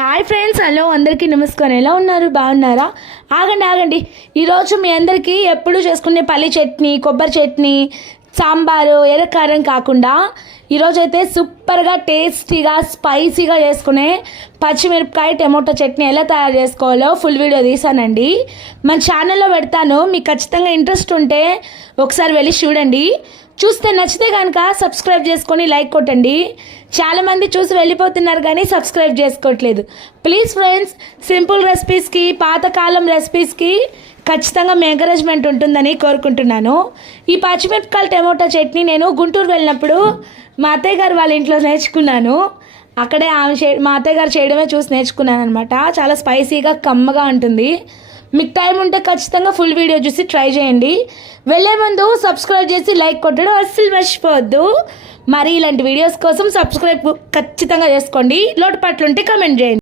Hi friends, hello అందరికీ నమస్కారం. ఎలా ఉన్నారు? బాగున్నారా? ఆగండి. ఈరోజు మీ అందరికీ ఎప్పుడు చేసుకునే పల్లి చట్నీ, కొబ్బరి చట్నీ, సాంబారు, ఎర్రకారం కాకుండా ఈరోజైతే సూపర్గా టేస్టీగా స్పైసీగా చేసుకునే పచ్చిమిరపకాయ టమోటా చట్నీ ఎలా తయారు చేసుకోవాలో ఫుల్ వీడియో తీసానండి. మన ఛానల్లో పెడతాను. మీకు ఖచ్చితంగా ఇంట్రెస్ట్ ఉంటే ఒకసారి వెళ్ళి చూడండి. చూస్తే నచ్చితే కనుక సబ్స్క్రైబ్ చేసుకొని లైక్ కొట్టండి. చాలామంది చూసి వెళ్ళిపోతున్నారు కానీ సబ్స్క్రైబ్ చేసుకోవట్లేదు. ప్లీజ్ ఫ్రెండ్స్, సింపుల్ రెసిపీస్కి, పాతకాలం రెసిపీస్కి ఖచ్చితంగా మీ ఎంకరేజ్మెంట్ ఉంటుందని కోరుకుంటున్నాను. ఈ పచ్చిమిరపకాయల టమోటా చట్నీ నేను గుంటూరు వెళ్ళినప్పుడు మా అత్తయ్య గారు వాళ్ళ ఇంట్లో నేర్చుకున్నాను. అక్కడే మా అత్తయ్య గారు చేయడమే చూసి నేర్చుకున్నాను అనమాట. చాలా స్పైసీగా కమ్మగా ఉంటుంది. మీకు టైం ఉంటే ఖచ్చితంగా ఫుల్ వీడియో చూసి ట్రై చేయండి. వెళ్ళే ముందు సబ్స్క్రైబ్ చేసి లైక్ కొట్టడం అస్సలు మర్చిపోవద్దు. మరి ఇలాంటి వీడియోస్ కోసం సబ్స్క్రైబ్ ఖచ్చితంగా చేసుకోండి. లోటుపాట్లు ఉంటే కామెంట్ చేయండి.